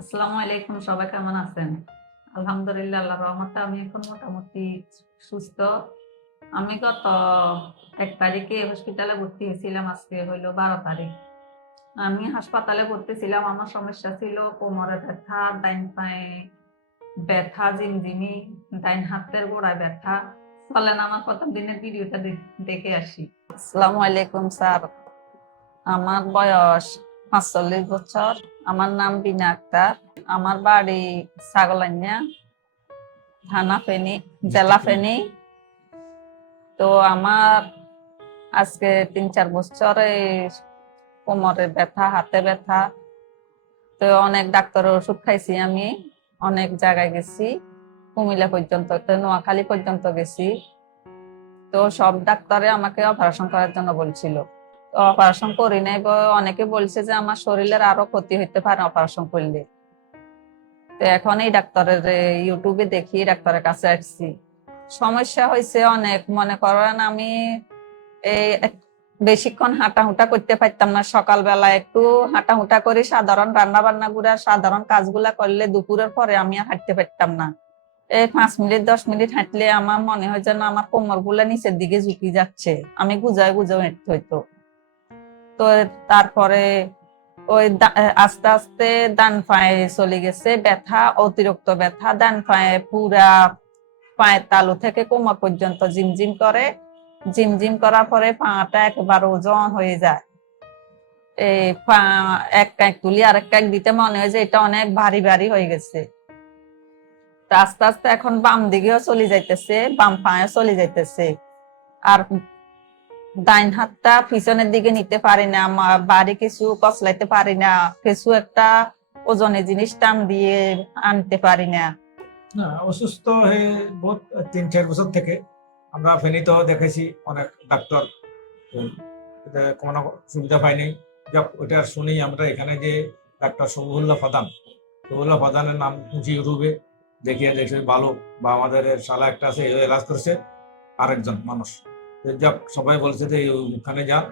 আসসালামু আলাইকুম, সবাই কেমন আছেন? আলহামদুলিল্লাহ, আল্লাহ রহমতে আমি এখন মোটামুটি সুস্থ। আমি গত এক তারিখে হসপিটালে ভর্তি হয়েছিলাম, আজকে হইল বারো তারিখ। আমি হাসপাতালে ভর্তি ছিলাম, আমার সমস্যা ছিল কোমরে ব্যথা, ডাইন পায়ে ব্যথা জিমজিমি ডাইন হাতের গোড়ায় ব্যথা। চলেন, আমার প্রথম দিনের ভিডিওটা দেখে আসি। আসসালামু আলাইকুম, স্যার। আমার বয়স পাঁচচল্লিশ বছর। আমার নাম বিনা আক্তার। আমার বাড়ি ছাগলাইয়া, থানা ফেনী, জেলা ফেনী। তো আমার আজকে তিন চার বছরে কোমরে ব্যথা, হাতে ব্যথা। তো অনেক ডাক্তারের ওষুধ খাইছি আমি। অনেক জায়গায় গেছি। কুমিল্লা পর্যন্ত, তো নোয়াখালী পর্যন্ত গেছি। তো সব ডাক্তারে আমাকে অপারেশন করার জন্য বলছিল। অপারেশন করি নাই অনেকে বলছে যে আমার শরীরের আরও ক্ষতি হইতে পারে অপারেশন করলে। তো এখন এই ডাক্তারের ইউটিউবে দেখি, ডাক্তারের কাছে আসছি। সমস্যা হয়েছে অনেক, মনে করেন আমি এই বেশিক্ষণ হাঁটাহুটা করতে পারতাম না। সকালবেলা একটু হাঁটাহুটা করে, সাধারণ রান্না বান্না গুলা সাধারণ কাজগুলা করলে দুপুরের পরে আমি আর হাঁটতে পারতাম না। এই পাঁচ মিনিট, দশ মিনিট হাঁটলে আমার মনে হয় যেন আমার কোমরগুলা নিচের দিকে ঝুঁকি যাচ্ছে। আমি গুজায় গুজায় হাঁটতে হইতো। তো তারপরে ওই আস্তে আস্তে ডান পায়ে চলে গেছে ব্যথা, অতিরিক্ত ব্যথা। ডান পায়ে পুরা পায়ের তালু থেকে কোমর পর্যন্ত জিমজিম করে। জিমজিম করার পরে পাটা একবার ওজন হয়ে যায়। এই পা এক কাঁক তুলি আর এক কাঁক দিতে মনে হয় যে এটা অনেক ভারী ভারী হয়ে গেছে। আস্তে আস্তে এখন বাম দিকেও চলে যাইতেছে, বাম পায়ে চলে যাইতেছে। আর ডাইন হাতটা পিছনের দিকে নিতে পারি না বাড়ি কিছু কচলাইতে পারি না, কিছু একটা ওজনে জিনিস টান দিয়ে আনতে পারি না। অসুস্থ হয়ে বহুত তিন চার বছর থেকে আমরা ফেনীতেও দেখেছি অনেক ডাক্তার। কোনো সুবিধা পাইনি। যাক ওটা শুনি আমরা এখানে যে ডাক্তার সবুল্লাহ প্রধান। সবুল্লাহ প্রধানের নাম শুনছি ইউটিউবে, দেখিয়ে দেখছি ভালো। বা আমাদের শালা একটা আছে এলাজ করছে, আরেকজন মানুষ। যাক সবাই বলছে যে ওখানে যান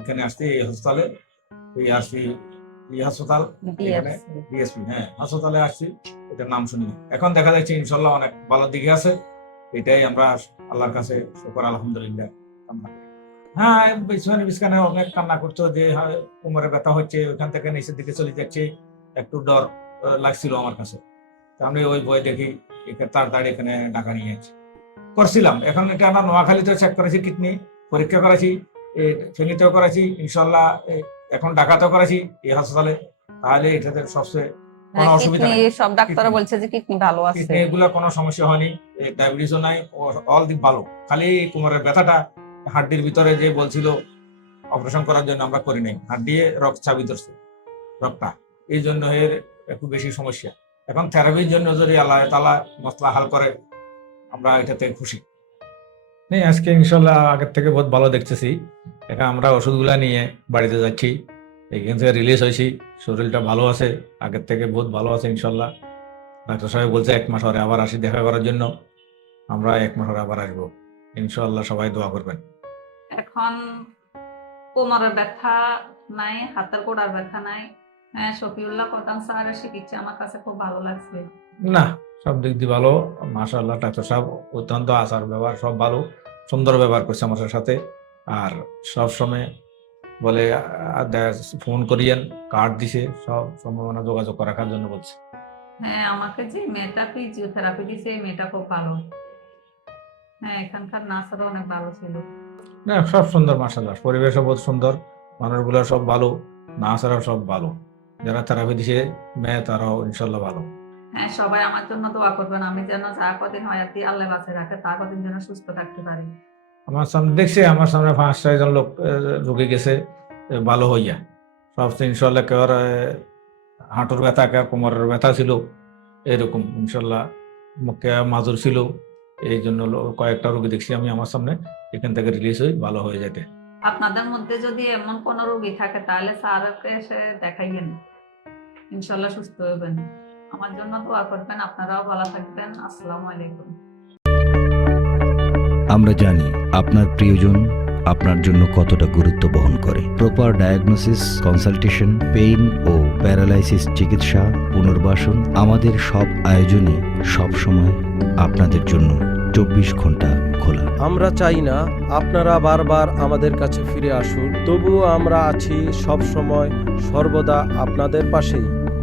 এখানে আসতে এই হাসপাতালে এই আসছি এই হাসপাতাল এখানে BFC হ্যাঁ হাসপাতালে আসছি এটার নাম শুনি এখন দেখা যাচ্ছে ইনশাল্লাহ অনেক ভালো দিকে আছে এটাই আমরা আল্লাহর কাছে শুকর আলহামদুলিল্লাহ। হ্যাঁ বিছানে বিছানে অনেক কান্না করছ যে হয়, কোমরে ব্যথা হচ্ছে ওখান থেকে নিচের দিকে চলে যাচ্ছে একটু ডর লাগছিল আমার কাছে। আমি ওই বই দেখি তাড়াতাড়ি এখানে ঢাকা নিয়ে যাচ্ছি। করছিলাম। এখন এটা আমরা নোয়াখালীতেও চেক করেছি কিডনি পরীক্ষা করেছি ফেনীতেও করেছি ইনশাল্লাহ এখন ঢাকাতেও করেছি এই হাসপাতালে। তাহলে এটাতে সবচেয়ে কোনো অসুবিধা নেই। সব বলছে যে কিডনি ভালো আছে। কিডনি এগুলো কোনো সমস্যা হয়নি ডায়াবেটিসও নাই অল দিক ভালো। খালি কোমরের ব্যথাটা হাড্ডির ভিতরে যে বলছিল অপারেশন করার জন্য আমরা করি নাই। হাড্ডি রক্ত চাবি ধরছে রক্তটা। এই জন্য এর একটু বেশি সমস্যা। এখন থেরাপির জন্য যদি আল্লাহ তালা মশলা হাল করে আমরা এটাতে খুশি। নেই আজকে ইনশাল্লাহ আগের থেকে বহুত ভালো দেখতেছি। এখন আমরা ওষুধগুলা নিয়ে বাড়িতে যাচ্ছি। এখান থেকে রিলিজ হয়েছি। শরীরটা ভালো আছে আগের থেকে বহুত ভালো আছে ইনশাল্লাহ। ডাক্তার সাহেব বলছে এক মাস পরে আবার আসি দেখা করার জন্য। আমরা এক মাস পরে আবার আসব। ইনশাল্লাহ সবাই দোয়া করবেন। এখন কোমরের ব্যথা নাই হাতের গোড়ার ব্যথা নাই। হ্যাঁ শফিউল্লাহ প্রধান স্যারের চিকিৎসা আমার কাছে খুব ভালো লাগছে। না সব দিক দিয়ে ভালো। মাশাল্লাহ ডাক্তার সাহেব অত্যন্ত আচার ব্যবহার সব ভালো সুন্দর ব্যবহার করছে আমার সাথে। আর সব সময় বলে ফোন করিয়েন কার্ড দিছে সব সম্ভাবনা যোগাযোগ রাখার জন্য বলছে। হ্যাঁ আমাকে যে মেয়েটা ফিজিওথেরাপি দিছে এই মেয়েটা খুব ভালো। হ্যাঁ এখানকার নার্সরা অনেক ভালো ছিল। না সব সুন্দর মাশাল্লাহ পরিবেশও বহুত সুন্দর মানুষগুলো সব ভালো নার্সারাও সব ভালো। যারা থেরাপি দিছে মেয়ে তারাও ইনশাল্লাহ ভালো। হ্যাঁ সবাই আমার জন্য দোয়া করবেন। আমি যেন যা কদিন হয় আর কি আল্লাহ বাঁচে রাখে তা কদিন যেন সুস্থ থাকতে পারি। আমার সামনে দেখছি আমার সামনে পাঁচ ছয়জন লোক ঢুকে গেছে ভালো হইয়া। সব ইনশাল্লাহ কেউ হাঁটুর ব্যথা কেউ কোমরের ব্যথা ছিল এরকম ইনশাল্লাহ মুখে মাজুর ছিল। এই জন্য কয়েকটা রোগী দেখছি আমি আমার সামনে এখান থেকে রিলিজ হই ভালো হয়ে যেতে আপনাদের মধ্যে যদি এমন কোন রোগী থাকে তাহলে স্যারকে এসে দেখাইয়েন। ইনশাল্লাহ সুস্থ হবেন আমার জন্য দোয়া করবেন আপনারাও ভালো থাকবেন। আসসালামু আলাইকুম। আমরা জানি আপনার প্রিয়জন আপনার জন্য কতটা গুরুত্ব বহন করে। প্রপার ডায়াগনোসিস কনসালটেশন পেইন ও প্যারালাইসিস চিকিৎসা পুনর্বাসন আমাদের সব আয়োজনই সবসময় আপনাদের জন্য চব্বিশ ঘণ্টা খোলা। আমরা চাই না আপনারা বারবার আমাদের কাছে ফিরে আসুন তবুও আমরা আছি সব সময় সর্বদা আপনাদের পাশেই।